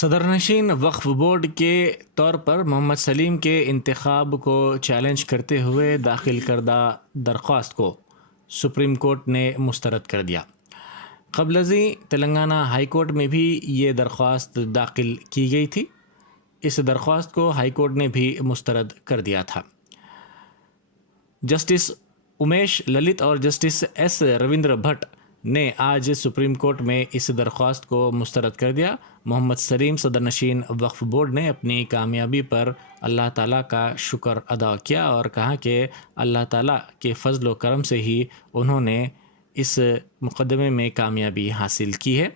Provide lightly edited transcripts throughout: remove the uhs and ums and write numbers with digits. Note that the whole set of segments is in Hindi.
सदरनशीन वक्फ बोर्ड के तौर पर मोहम्मद सलीम के इंतखाब को चैलेंज करते हुए दाखिल करदा दरख्वास्त को सुप्रीम कोर्ट ने मुस्तरद कर दिया। क़ब्लज़ी तेलंगाना हाई कोर्ट में भी ये दरख्वास्त दाखिल की गई थी। इस दरख्वास्त को हाई कोर्ट ने भी मुस्तरद कर दिया था। जस्टिस उमेश ललित और जस्टिस एस रविंद्र भट्ट ने आज सुप्रीम कोर्ट में इस दरख्वास्त को मुस्तरद कर दिया। मोहम्मद सलीम सदरनशीन वक्फ बोर्ड ने अपनी कामयाबी पर अल्लाह ताला का शुक्र अदा किया और कहा कि अल्लाह ताला के फजल व करम से ही उन्होंने इस मुकदमे में कामयाबी हासिल की है।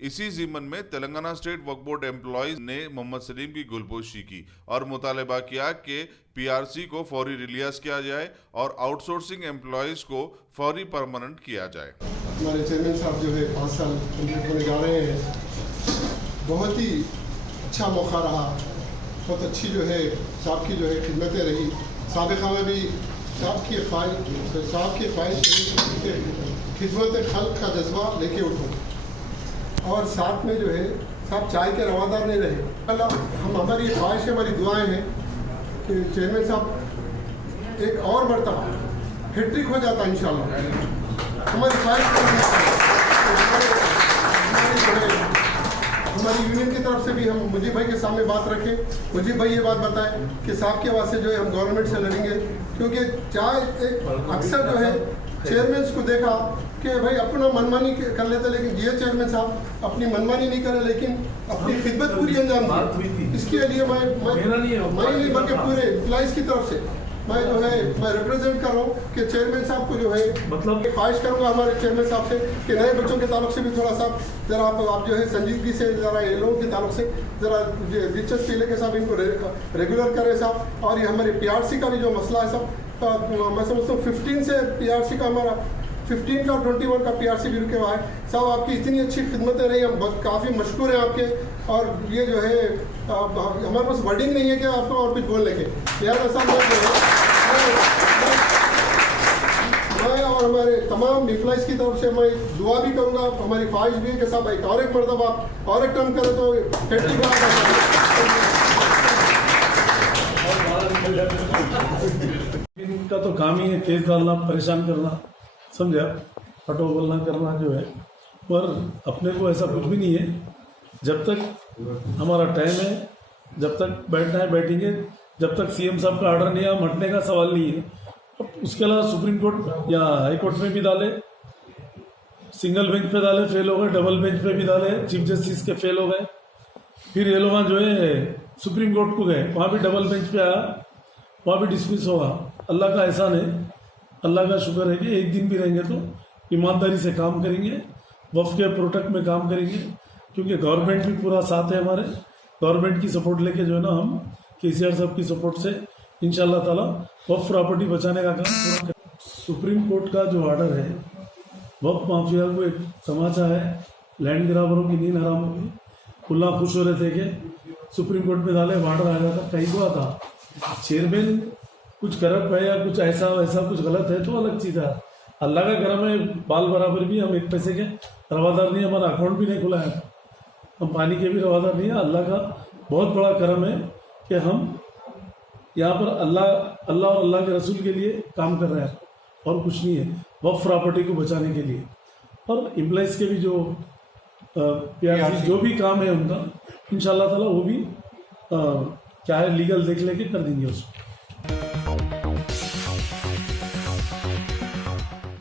इसी ज़िमन में तेलंगाना स्टेट वक्फ बोर्ड एम्प्लॉयज ने मोहम्मद सलीम की गुलपोशी की और मुतालबा किया कि पीआरसी को फौरी रिलीज किया जाए और आउटसोर्सिंग एम्प्लॉयज को फौरी परमानेंट किया जाए। हमारे चेयरमैन साहब जो है 5 साल कंप्लीट होने जा रहे हैं। बहुत ही अच्छा मौका रहा, बहुत अच्छी जो है साहब की जो है खिदमतें रही। साबिक़ा में भी साहब की ख्वाहिश खिदमत खल्क़ का जज्बा लेके उठो और साथ में जो है साहब चाय के रवादार नहीं रहे। अल्लाह हमारी ख्वाहिश है, हमारी दुआएं हैं कि चेयरमैन साहब एक और मरतबा हैट्रिक हो जाता इंशाल्लाह। हमारी ख्वाहिश हमारी यूनियन की तरफ से भी हम मुजीब भाई के सामने बात रखें। मुजीब भाई ये बात बताएं कि साहब के वास्ते जो है हम गवर्नमेंट से लड़ेंगे, क्योंकि चाहे अक्सर जो है चेयरमैन को देखा कि भाई अपना मनमानी कर लेते, लेकिन ये चेयरमैन साहब अपनी मनमानी नहीं करे लेकिन अपनी खिदमत पूरी अंजाम दी। इसके लिए मैं नहीं बल्कि पूरे एम्प्लॉइज की तरफ से मैं जो है मैं रिप्रेजेंट कर रहा हूँ कि चेयरमैन साहब को जो है मतलब ख्वाहिश करूँगा हमारे चेयरमैन साहब से कि नए बच्चों के ताल्लुक से भी थोड़ा सा ज़रा आप जो है संजीदगी से ज़रा ये लोगों के ताल्लुक से ज़रा दिलचस्पी लेके साहब इनको रेगुलर करें साहब। और ये हमारे पीआरसी का भी जो मसला है साहब, मैं समझता हूँ 15 से पीआरसी का हमारा 15 का और 21 का पीआरसी भी रुके हुआ है साहब। आपकी इतनी अच्छी खिदमतें रही, हम काफ़ी मशहूर हैं आपके। और ये जो है हमारे पास वर्डिंग नहीं है कि आपको और कुछ बोलने के लिहाजा साहब मैं और हमारे तमाम एम्प्लॉइज़ की तरफ से मैं दुआ भी करूँगा। हमारी ख्वाहिश भी है कि साहब एक और एक मरतबा और एक टर्म करें तो इनका तो काम ही है केस डालना, परेशान करना, समझा, फटो बोलना करना जो है। पर अपने को ऐसा कुछ भी नहीं है। जब तक हमारा टाइम है, जब तक बैठना है बैठेंगे, जब तक सीएम साहब का ऑर्डर नहीं आया हटने का सवाल नहीं है। अब उसके अलावा सुप्रीम कोर्ट या हाई कोर्ट में भी डाले, सिंगल बेंच पे डाले फेल हो गए, डबल बेंच पे भी डाले चीफ जस्टिस के फेल हो गए, फिर ये लोग जो है सुप्रीम कोर्ट को गए, वहाँ भी डबल बेंच पे आया, वहाँ भी डिसमिस होगा। अल्लाह का एहसान है, अल्लाह का शुक्र है कि एक दिन भी रहेंगे तो ईमानदारी से काम करेंगे, वफ़ के प्रोटेक्ट में काम करेंगे, क्योंकि गवर्नमेंट भी पूरा साथ है हमारे। गवर्नमेंट की सपोर्ट लेके जो है ना हम केसीआर साहब की सपोर्ट से इंशाल्लाह ताला वक्फ प्रॉपर्टी बचाने का काम पूरा करें। सुप्रीम कोर्ट का जो ऑर्डर है, वक्फ माफिया को एक तमाचा है, लैंड ग्राबरों की नींद हराम होगी। खुला खुश हो रहे थे कि सुप्रीम कोर्ट में डाले ऑर्डर आया था, कहीं हुआ था चेयरमैन कुछ करप्ट है या कुछ ऐसा वैसा कुछ गलत है तो अलग चीज़ है। अल्लाह का करम है, बाल बराबर भी हम एक पैसे के रवादार नहीं, हमारा अकाउंट भी नहीं खुला है, हम पानी के भी रवादार नहीं है। अल्लाह का बहुत बड़ा करम है कि हम यहाँ पर अल्लाह और अल्लाह के रसूल के लिए काम कर रहे हैं और कुछ नहीं है, वक्फ प्रॉपर्टी को बचाने के लिए। और एम्प्लॉइज़ के भी जो पीआरसी जो भी काम है उनका इंशाल्लाह ताला वो भी क्या है लीगल देख लेके कर देंगे उसको।